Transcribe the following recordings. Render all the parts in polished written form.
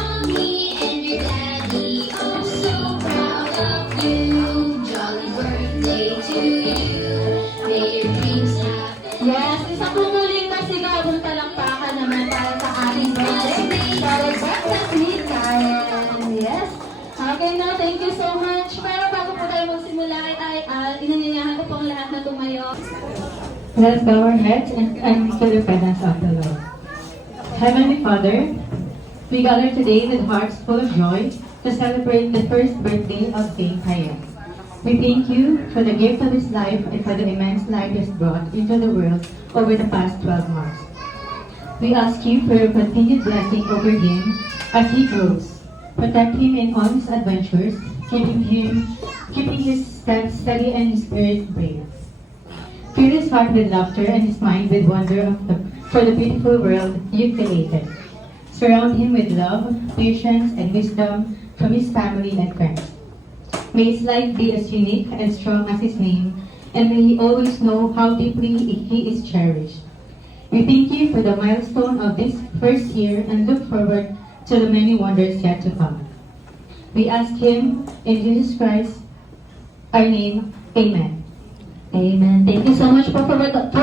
mommy and your daddy, oh so proud of you. Jolly birthday to you. May your dreams happen. Yes, isang pumuling na sigabong talampakan naman para sa ating birthday. Para sa sweet Karen. Yes. Okay na, thank you so much. Pero bago po tayo magsimula, inanyayahan ko pong lahat na tumayo. Let us bow our heads and feel the presence of the Lord. Heavenly Father, we gather today with hearts full of joy to celebrate the first birthday of Saint Kaya. We thank you for the gift of his life and for the immense light he has brought into the world over the past 12 months. We ask you for your continued blessing over him as he grows. Protect him in all his adventures, keeping his steps steady and his spirit brave. Fill his heart with laughter and his mind with wonder for the beautiful world you created. Surround him with love, patience, and wisdom from his family and friends. May his life be as unique and strong as his name, and may he always know how deeply he is cherished. We thank you for the milestone of this first year and look forward to the many wonders yet to come. We ask him in Jesus Christ, our name, Amen. Amen. Thank you so much po for the... One, two,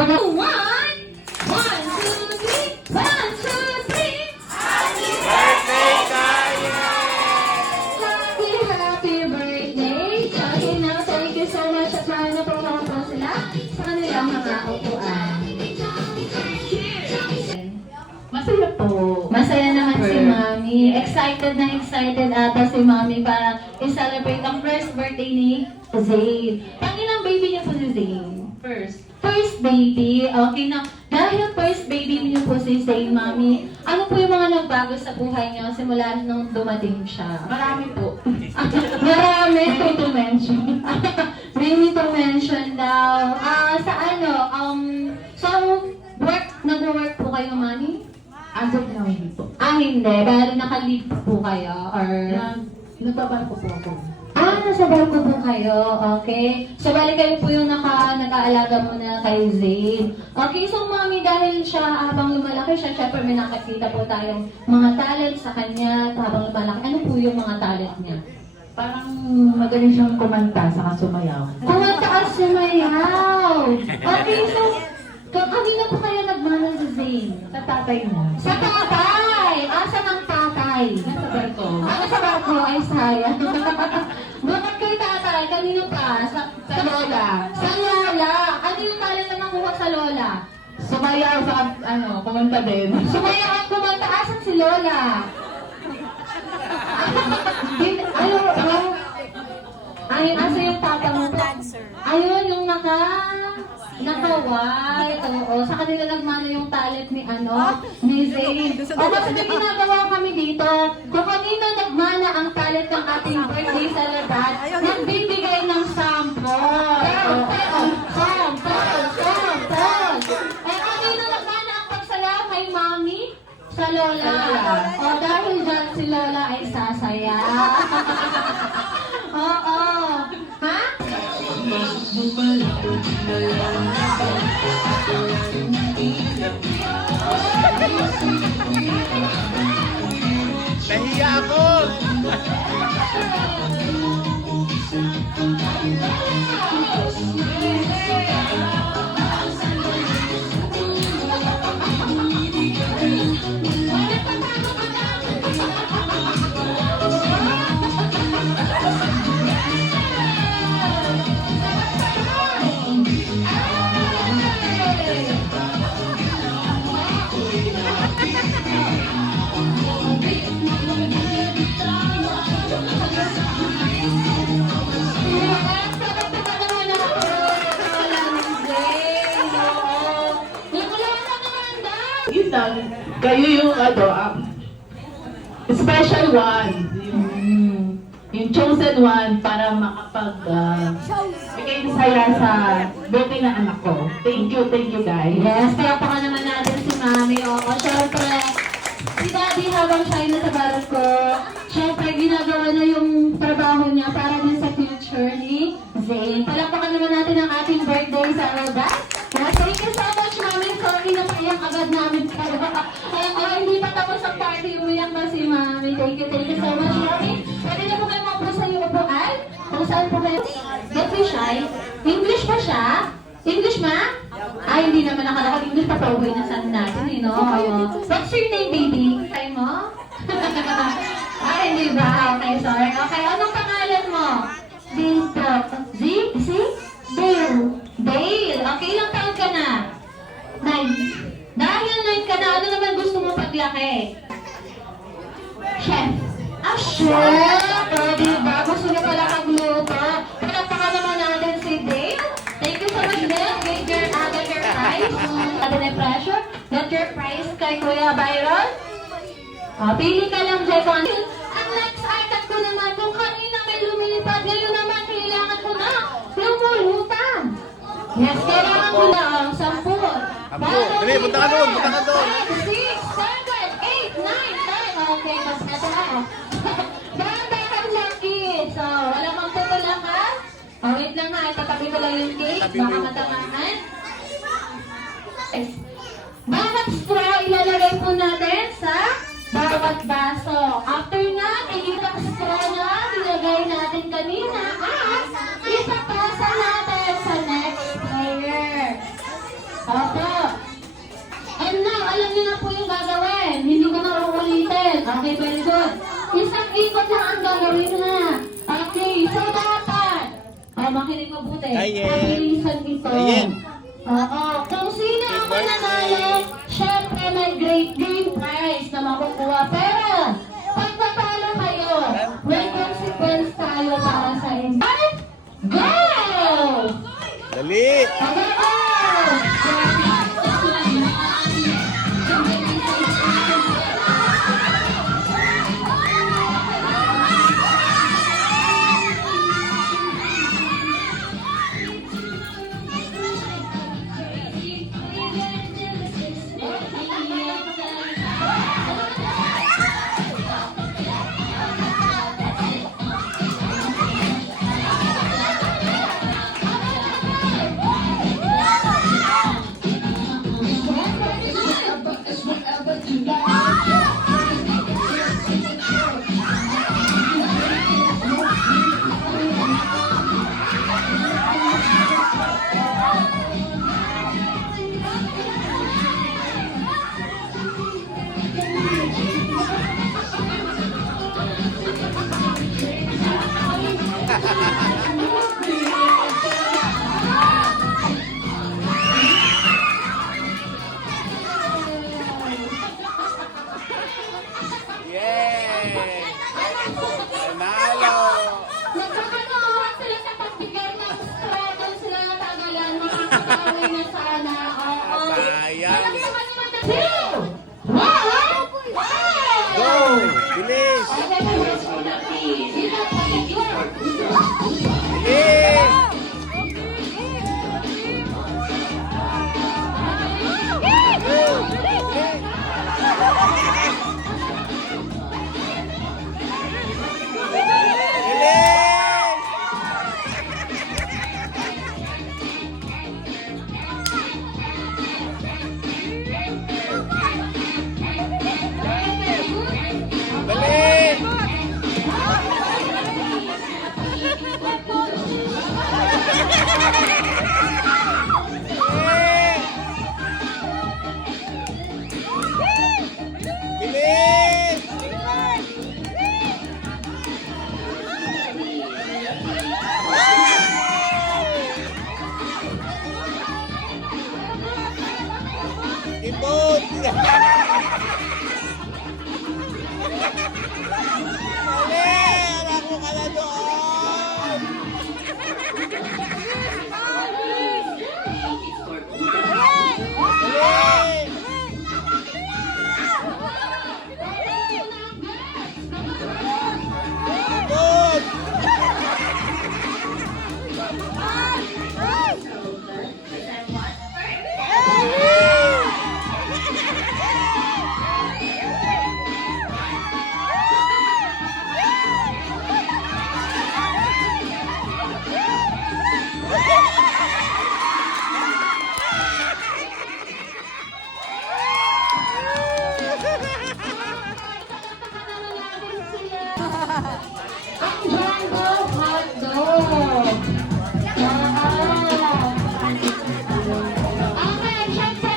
three. One, two, three. Happy birthday! Okay, now, thank you so much at mahal na po sila sa kanilang mga upuan. Masaya po. Masaya naman si Mami. Excited na excited ata si Mami para i-celebrate ang first birthday ni Zane. Pangilang baby niyo po si Zane? First baby. Okay na. Dahil first baby niyo po si Zane, Mami, ano po yung mga nagbago sa buhay niyo simula nung dumating siya? Marami po. Marami to mention. Many to mention daw. Sa ano, so, nag-work po kayo, Mami? As of now, hindi po. Hindi. Bali naka-leave po kayo? Or... Nagbabarko po ako. Nasa barko po kayo. Okay. So, bali kayo po yung nag-aalaga muna kay Zane. Okay, so Mami, dahil siya, habang lumalaki siya, syempre may nakakita po tayong mga talent sa kanya habang lumalaki. Ano po yung mga talent niya? Parang magaling siyang kumanta sa sumayaw. Kumanta at sumayaw! Okay, so, kanina po kayo nagmana sa Zane? Sa tatay mo. Sa tatay! Asa ng tatay? Nasa barko. Sa barko? Ay, sayang. Bakit kay tatay? Kanino pa? Sa lola. Sa lola. Ano yung talent na nakuha sa lola? Sumayaw sa, kumanta din. Sumayaw at kumanta. Asan si lola? Ayun, asa yung tata mo? Ayun, yung naka-white. Oo, sa kanila nagmana yung talent ni ni Zane. O, kasi may ginagawa kami dito. Kung kanino nagmana ang talent ng ating birthday celebrant, nagbibigay ng sample. Sample. Eh, kanino nagmana ang pagsayaw kay Mami? Sa Lola. O, dahil dyan si Lola ay sasaya. Oo. Ha? Nahiya ako! Yun lang. Kayo yung special one. Yung chosen one para bigay saya sa birthday ng anak ko. Thank you guys. Yes, kaya pa naman natin si Mami. Oo, syempre, si Daddy habang siya ay nasa barko, syempre ginagawa na yung trabaho niya para din sa future ni Zane. Palakpakan naman natin ang ating birthday sa Rodas. Yes, thank you so much, Mami. Sorry na paiyak agad namin kayo. Kaya hindi pa tapos ang party, umiyak na si Mami. Thank you so much, Mami. Pwede na po kayo mapo sa iyong upuan? Kung saan po kayo? Don't be shy. English ba siya? English ma? Ay, hindi naman nakaka-English. Papauwi na sa natin, eh, no? What's your name, baby? Tayo mo? Ay, hindi ba? Okay, sorry. Okay, anong pangalan mo? Dale po. Z? Dale. Dale. Okay, ilang taon ka na? 9. Dahil 9 ka na, ano naman gusto mo paglaki? Chef. Ah, chef! O, diba? Gusto niya pala magluto. Palakpakan naman natin si Dale. Thank you so much, Dale. Get your prize. Natin ang pressure. Get your prize kay Kuya Byron. Pili ka lang, Jekon. Ang next item ko naman, kung kanina may lumilipad, ngayon naman kailangan ko na lumulutan. Yes, kailangan ko na ang 10. Dali, punta ka doon, punta ka doon. 6, 7, 8, 9, 10. Okay, mas nata ako. Dahan-dahan lang, kids. So, wala mang tutulak ha? Wait lang ha, itatabi ko lang yung cake. Baka matamaan. Bawat straw ilalagay po natin sa bawat baso. After na, ilikang straw na nilagay natin kanina at ipapasa natin sa next player. Opo. And now, alam niyo na po yung gagawin. Hindi ko na uulitin. Okay, very good. Isang ikot lang ang gagawin na. Okay, so dapat. Makinig mabuti. Ayen. Pabilisan ito. Ayen. Oo. Kung sino ang mananalo, syempre may great game prize na makukuha. Pero, pag natalo kayo, may consequence tayo para sa inyo. Go! Dali! Okay, go! Yay! Panalo! Nagkakatawa sila sa pagbigay ng straw doon sila natagalan. Makakatawin na sana. Oo. Sayang. Alam naman naman na 2, 1, Go! Bilis! Okay, bilis mo na, please. Sino pa yun? Bilis! Ang jumbo hotdog. Wow. Okay, syempre,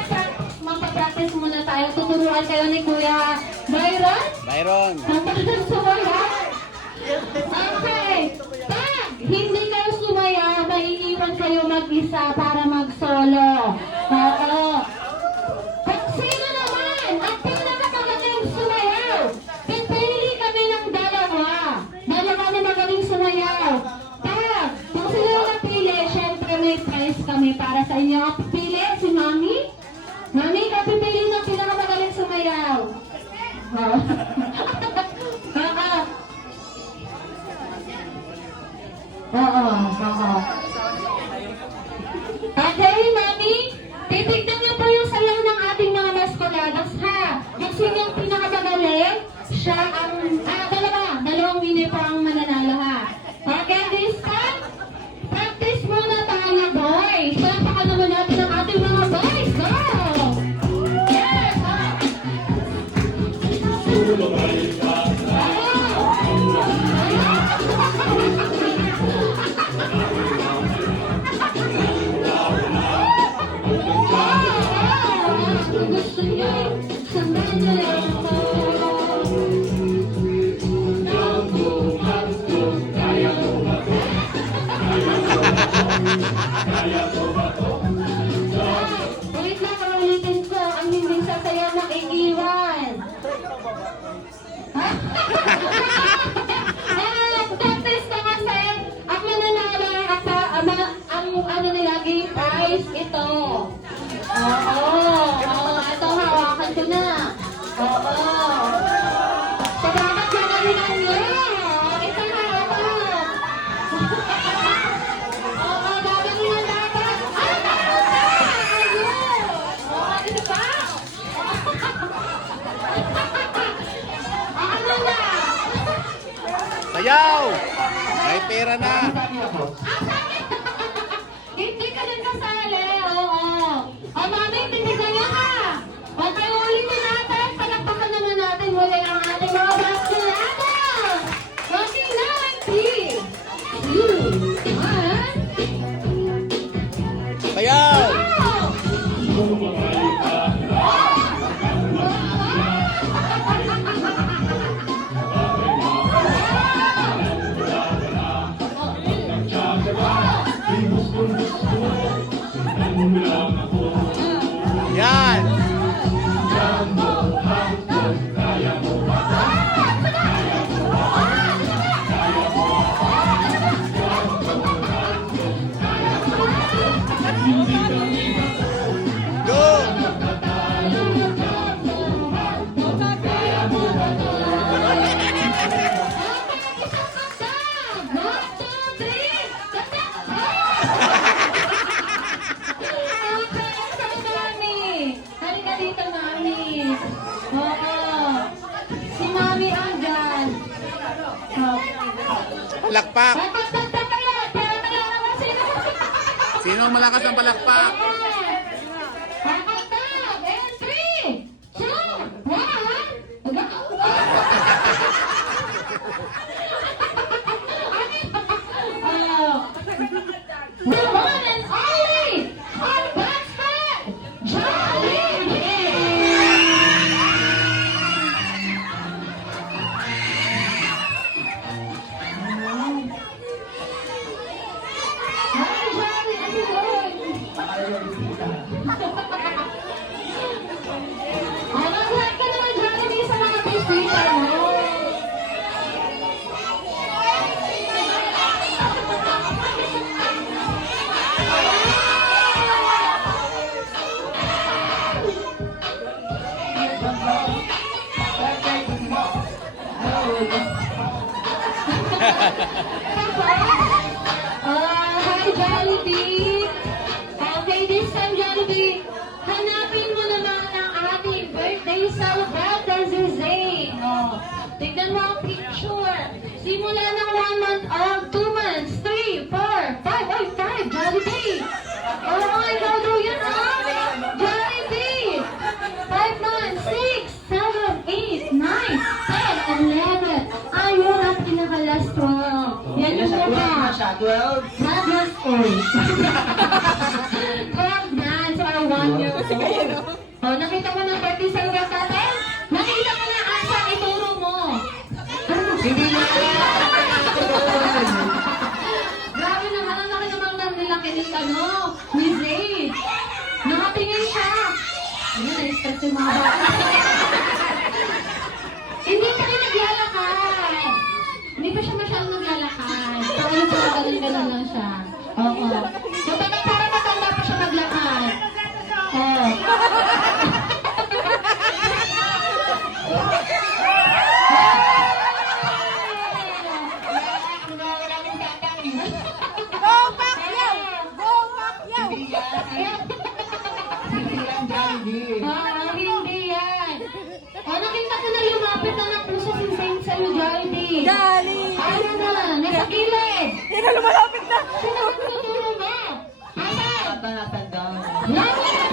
magpa-practice muna tayo. Tuturuan kayo ni Kuya Byron. Byron. Kung paano sumayaw. Okay. Pag hindi kayo sumayaw, maiiwan kayo mag-isa para mag-solo. Oo. Kung sino naman ang pinakamagaling sumayaw, pipili kami ng dalawa. Dalawa na magaling sumayaw. Pag kung sino yung napili, syempre may prize kami para sa inyo. Ang pipili, si Mami. Mami, kapipili ng pinakamagaling sumayaw. Oo. Oo. Okay, Mami. Titignan niyo po yung sayaw ng ating mga maskulados, ha? Kung sino yung pinakamagaling, siya ang... dalawang winner po ang mananalo, ha? Okay, this time, practice muna tayo, boys. Palakpakan naman natin ang ating mga boys. Go! Yes! Gusto niyo, samahan niyo lang ako. Wait lang, ulitin ko. Ang hinding sasayaw ng iiwan. Practice na kasi ang mananalo ang ano nila, game prize ito. Oo. Ito, hawakan ko na. Oo. Salamat na kami ng ito na ako. Oo, gagawin na dapat. Ay, meron na! Ayun! Oo, ito pa? Ano na? Sayaw! May pera na. Hindi ka din kasali, oo. O, Mami, tinignan niya ka. Okay, ulitin natin. Palakpakan naman natin muli ang ating mga baskulados. Okay, 90. 2, 1. Sayaw! Yan! Go! Halika dito, Mami. Oo. Si Mami andyan. Palakpak! Patagtagtag kayo. Pero nalaman sino. Sino ang malakas ang palakpak? Patagtag. And 3, 2, 1. Go. The one and only, our best friend, Jollibee! Hi, Jollibee! Mag-like ka naman, Jollibee, sa mga bisita mo. Hi, Jollibee! Okay, this time, Jollibee, hanapin mo naman ang ating birthday celebrant, si Zane. Oh, tignan mo ang picture. Simula ng 1 month old, 2 months, 3, 4, 5, oy, 5, Jollibee! Oh, ikaw daw yun, oh! Jollibee! 5 months, 6, 7, 8, 9, 10, 11. Ayun, at last 12. Yan yung mukha. 12? Not last 8. 12 months or 1 year old. Oh, nakita mo na birthday celebrate natin? Nakita mo na asa, ituro mo. Hindi na. Grabe naman, ang laki naman ng nilaki ni ni Zayd. Nakatingin siya. Ayun, na-stress yung mga bata. Hindi pa rin naglalakad. Hindi pa siya masyadong naglalakad. Parang ganun lang siya. Oo. So, para matanda pa siya maglakad. Oo. Go Pacquiao! Go Pacquiao! Hindi yan, Jollibee. Hindi yan. O, nakita ko na lumapit na ng puso si Saint sa'yo, Jollibee. Jolly! Ano na, nasa gilid. Hindi na lumalapit na! Sino ang tuturo mo? Asan? Tatanda. Yan yan.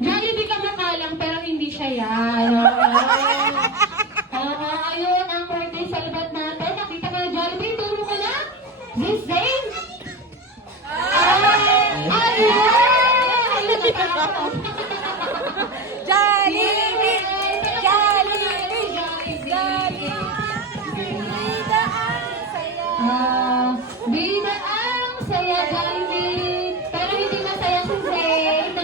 Jollibee ka makalang pero hindi siya yan. Oo, ayun ang birthday celebrate natin. Nakita ko na Jollibee, turo ko na. This Zayn. Ayun! Ayun na ako. Jollibee! Jollibee! Jollibee! Bida ang saya! Bida ang saya, Jollibee. Pero hindi masaya si Zayn.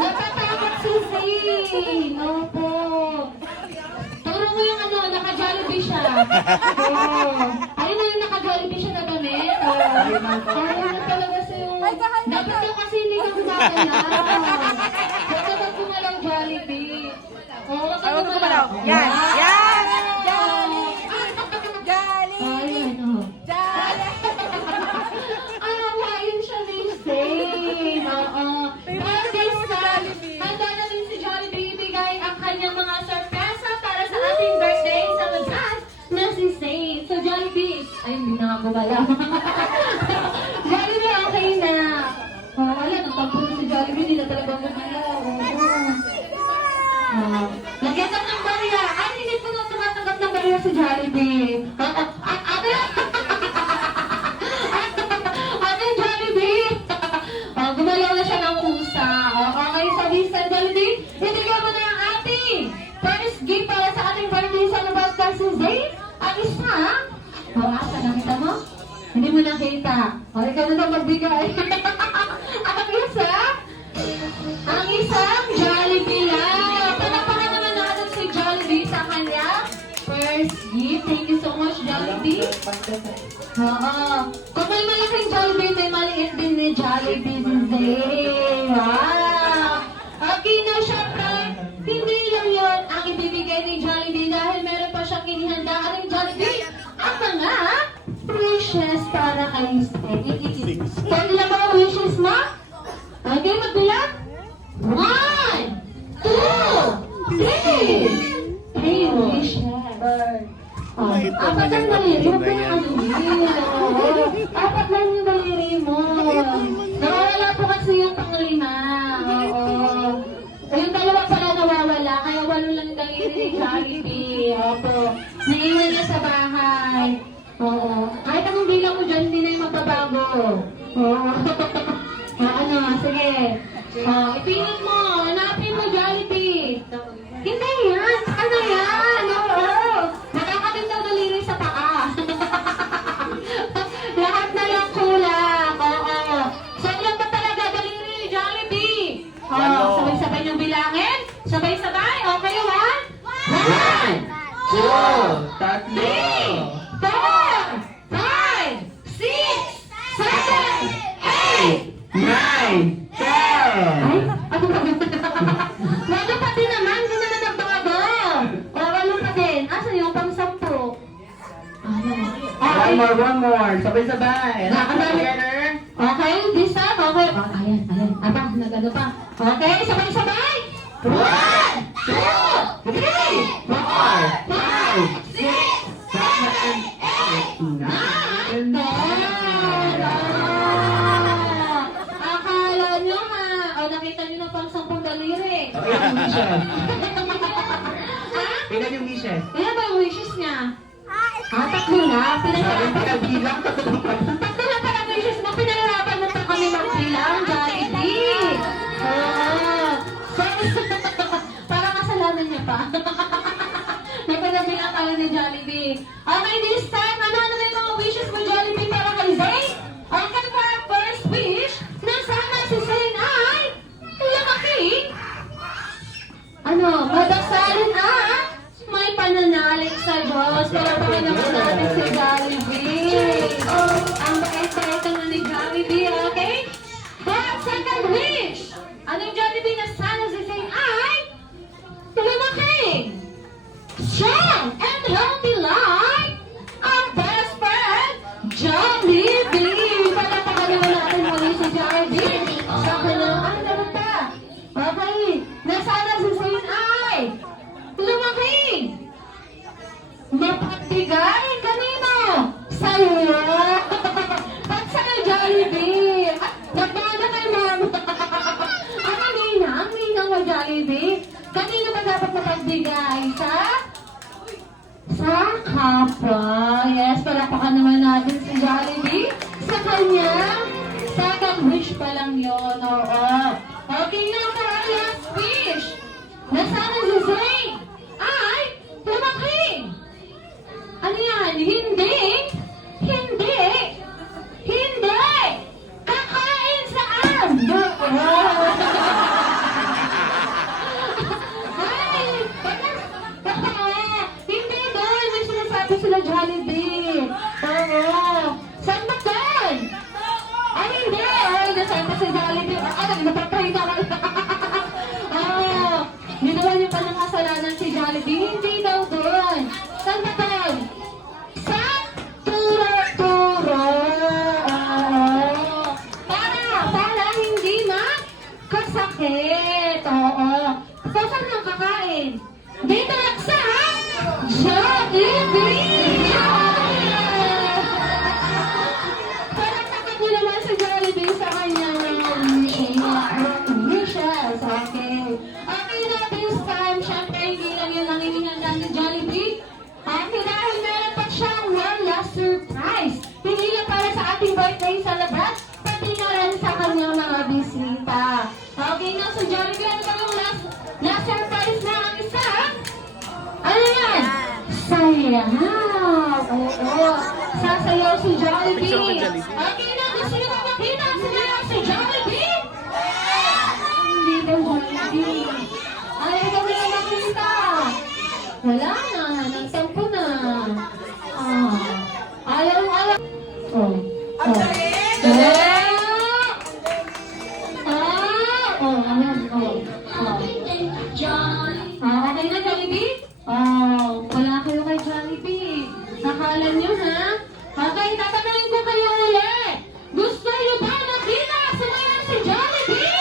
Natatakot si Zayn. Opo. Turo mo yung naka-Jollibee siya. Oo. Ayun na yung naka-Jollibee siya na damit. Ayun na talaga sa yung... Dapat daw kasi hindi ka gumagalaw. Huwag ka ba't gumalaw, Jollibee? Oo, huwag ka Ay, huwag ka gumalaw. gumalaw. Yan! Yan! Jolly! Jollibee! Ayun, oh. Jolly! Ayun siya ni Zayn. Oo. Pero this time, handa na din si Jollibee ibigay ang kanyang mga sorpresa para sa ating birthday celebrant na si Zayn. So Jollibee, ay hindi na ako gumalaw. Jollibee, okay na. Oh, wala, nagtampo si Jollibee, hindi na talaga gumalaw. Lagyan lang ng barya. Ay, hindi po na tumatanggap ng barya si Jollibee. Ate Jollibee! Gumalaw na siya ng pusa. Okay, so Mr. Jollibee, ibigyan mo na ang ating first gift para sa ating birthday celebrant na si Zayn. Ang isa, asa, nakita mo? Hindi mo nakita. O, ikaw na daw magbigay. Ang isang Jollibee lang. Panapakan naman natin si Jollibee sa kanya first gift. Thank you so much, Jollibee. Oo. Kung may malaking Jollibee, may maliit din ni Jollibee today. Wow! Okay na, syempre, hindi lang yun ang ibibigay ni Jollibee dahil meron pa siyang inihandaan ng Jollibee ang mga wishes para kay Stay. Kaya lang mga wishes mo? Okay, magbilang? 1, 2, 3. 3 wishes. Apat lang daliri. Huwag ka na apat lang yung daliri mo. Nawawala po kasi yung panglima. Oo. Yung dalawa pala nawawala. Kaya 8 lang daliri ni Jollibee. Opo. Naiwan niya sa bahay. Oo. Kahit anong bilang mo dyan, hindi na yung magbabago. Oo. Sige. Ipinit mo. Hanapin mo, Jollibee. Hindi yan. Ano yan? Oo. Nakakating daw daliri sa paa. Lahat na lang kulang. Oo. So, ilan ba talaga daliri, Jollibee? Sabay-sabay niyong bilangin. Sabay-sabay. Okay, 1, 2, 3, 4, 5, 6, 7, 8, 9, 10. Ay, walo pa din naman, hindi na nagbago. Walo pa din. Asan yung pang-10? One more. Sabay-sabay. Together. Okay, this time, okay. Ayan. Aba, nagano pa. Okay, sabay-sabay. 1, 2, 3, 4, 5, 6, 7, 8, 9, 10. Akala nyo ha. O, nakita nyo ng pang-10 daliri. Ilan yung wishes? Ha? Ilan yung wishes? Kaya ba yung wishes niya? Tatlo na. Pinahirapan. Pinagbilang, tatlo pa. Tatlo na pala wishes mo. Pinahirapan mo pa kami magbilang, Jollibee. Para kasalanan niya pa. Napinabilang tayo ni Jollibee. Okay, this time, ano na yung mga wishes mo, Jollibee, para kay Zane? Okay, for our first wish, na sana si Zane ay lumaki. Madasalin may pananalig sa Diyos. Para pa naman natin si Jollibee. Ang bait-bait naman ni Jollibee, okay? But second wish, anong Jollibee na sana si Zane ay lumaki? Strong and healthy like our best friend, Jollibee. Palapakalan naman natin muli si Jollibee. Sa kanyang, naman pa? Okay, na sana si Zane ay lumaki. Mapagbigay kanino? Sa'yo. At sa'yo, Jollibee. Nagmana kay Ma'am. Ang ninang mo, Jollibee. Kanino ba dapat mapagbigay? Sa kapwa. Yes, palapakan naman natin si Jollibee. Sa kanya, second wish pa lang yun. Oo. Okay na for our last wish. Na sana si Zane ay lumaki. Ano yan? Hindi. Kakain saan? Ay, hindi doon. May sinasabi sila Jollibee. Oo. Saan ba doon? Ay, hindi. Ay, nasabi si Jollibee. Napapahita ka. Ginawa niyo pa ng kasalanan si Jollibee. Hindi daw doon. Saan ba doon? Sa turo-turo. Para hindi makasakit. Oo. So, saan lang kakain? Dito lang sa Jollibee. Parang takot niyo naman si Jollibee sa kanyang wishes. Okay. Okay na this time, syempre hindi lang yun ang inihandan ni Jollibee. Dahil meron pa siyang one last surprise. Hindi lang para sa ating birthday celebrant, pati na rin sa kanyang mga bisita. Okay na, so Jollibee, ano ba yung last surprise na ang isa? Ano yan? Sayaw. Oo. Sasayaw si Jollibee. Okay na, gusto nyo ba makita ang sayaw si Jollibee? Hindi ba Jollibee? Ayaw kami na makita. Wala na, nagsampo na. Ayaw. Oh. Okay na, Jollibee? Wala kayo kay Jollibee. Nakala nyo, ha? Okay, tatanungin ko kayo ulit. Gusto nyo ba nakita sumayaw si Jollibee?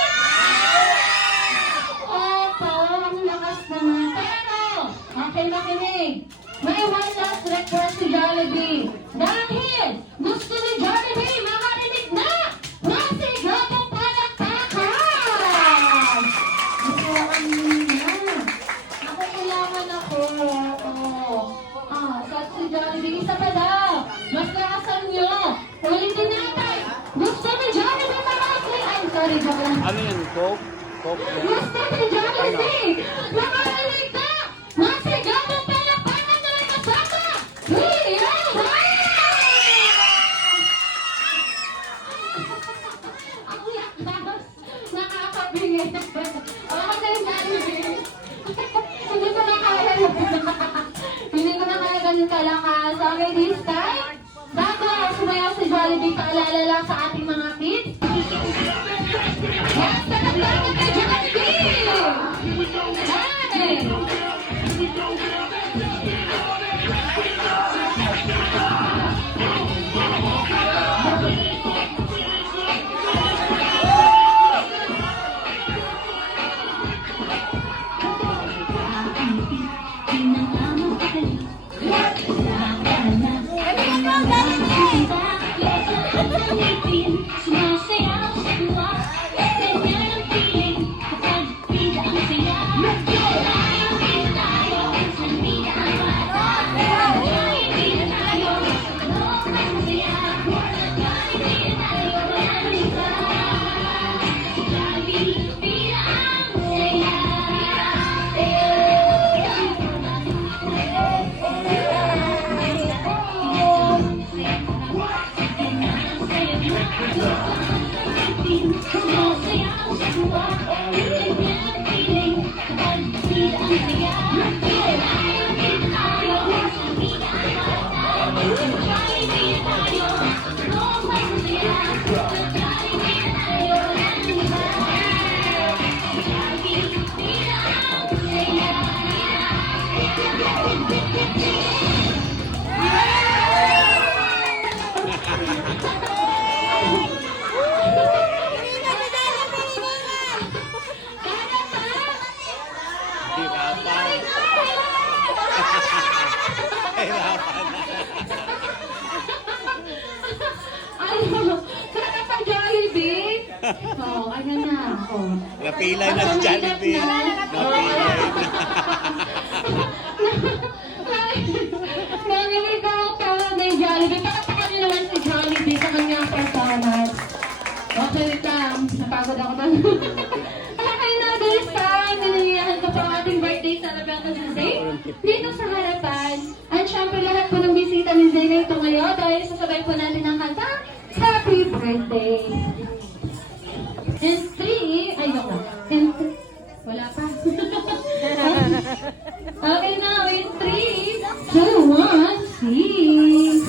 Opo, ang lakas naman. Pero, okay, makinig. May one last request si Jollibee. Dahil gusto ni Jollibee makarinig na masigabong palakpakan. Gusto ko kanina. Ako kailangan ako. Sa si Jollibee, isa pa daw. Mas lakasan nyo. Ulitin natin. Gusto ni Jollibee makarinig. Ay, sorry, joke lang. Ano yan? Coke? Gusto ni Jollibee makarinig na masigabong palakpakan na kasama. Ang lakas. Nakakabingit. Ako na yung Jollibee. Hindi ko na kaya. Hindi ko na kaya ganun kalakas. Okay, this time, bago sumayaw si Jollibee, paalala lang sa ating mga kids. Yes, talagang kay Jollibee! Hey! Sumasayaw sa tuwa, ganyan ang feeling kapag bida ang saya. Tayo, tayo, minsan bida ang mata. Jollibee na Hirapan. Hirapan na. Ay, sana pa Jollibee. Oo, ayan na. Oh. Napilay na si Jollibee. Napilay na. Naniligaw ka na yung Jollibee. Pakatakan niyo naman si Jollibee sa kanyang personas. Okay, wait lang. Napagod ako doon. Okay na, this time, nangyayari ko po ang ating birthday celebration ni Zay. Dito sa harapan. At syempre lahat po ng bisita ni Zay na ito ngayon dahil sasabay po natin ang kanta, Happy Birthday! In 3, ay joke lang. In wala pa. Okay now, in 3, 2, 1, see!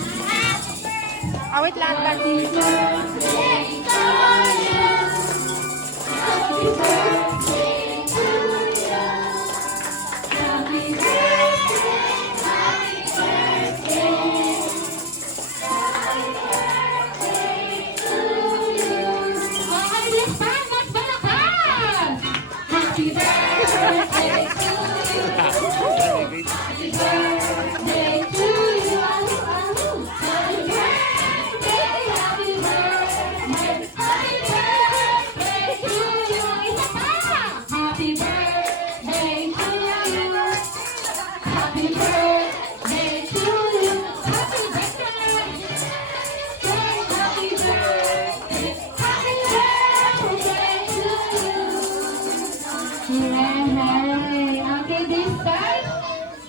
Wait lang. Happy birthday to you. Happy birthday to you. Happy birthday, happy birthday. Happy birthday to you. Okay, this time, mas malakas! Happy birthday to you. Happy birthday to you. Happy birthday, happy birthday. Happy birthday to you. Isa pa! Happy birthday to you. Happy birthday to you. Happy birthday. Happy birthday. Happy birthday to you. Yay! Okay, this time,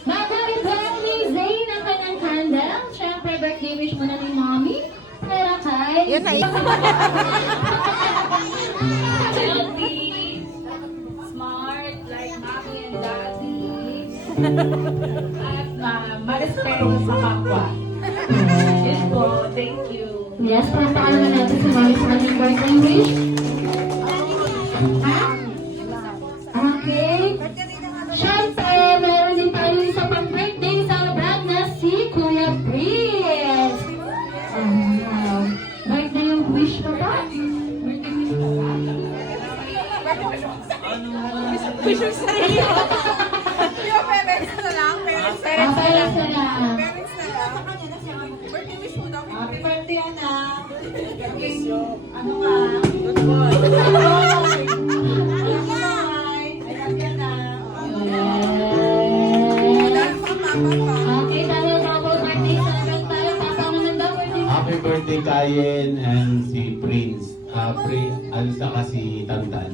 mag-ibang ni Zayn ang kanyang candle. Siyempre, birthday wish mo na ni Mommy. Para kay... Yun na. Healthy, smart, like Mommy and Daddy. At ma-respeto sa kapwa. Yes po, thank you. Yes, palakpakan naman natin si Mommy sa kanyang birthday wish. Ha? Okay. Siyempre, meron din tayo isa pang birthday celebrant na si Kuya Prince. Birthday yung wish mo ba? Birthday wish mo ba? Wish yung sarili mo. Yung parents na lang. Parents Parents na lang. Parents na lang. Birthday wish mo daw. Happy birthday, anak. Ano ka? Good boy. Hi. I love you, anak. Dahil pa mama pa. Okay, dahil bago birthday celebrant tayo, papa naman daw birthday. Happy birthday Kayen and si Prince. Alisa kasi Tantan.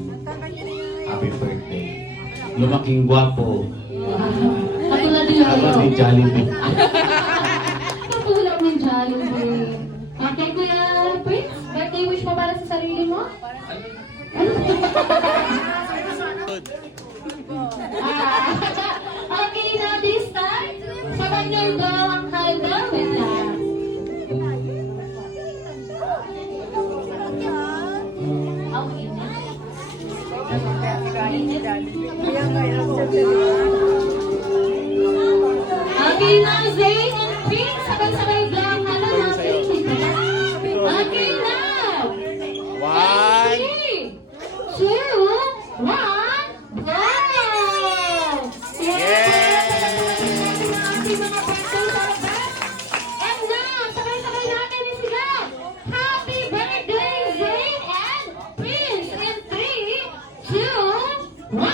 Happy birthday. Lumaking gwapo. Katulad din Habang ako. ni Jollibee. Katulad ng Jollibee. Okay, Kuya Prince, birthday wish mo para sa sarili mo? Ano? Okay, now this time, sabay nyo daw ang candle. Wait lang. Okay, now Zay and Prince, sabay-sabay daw ang candle natin. Okay, now. 1, 3, 2, 1, go! Ating mga birthday celebrant. And now, sabay-sabay natin isigaw. Happy birthday, Zayn and Prince! In 3, 2, 1.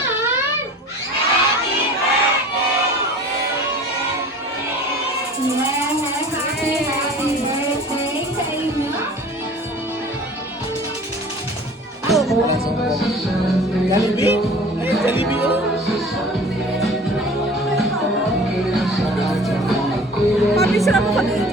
Happy birthday! Yes, happy birthday sa inyo. Jollibee? Ay, Jollibee oh. Mabis na mo kami.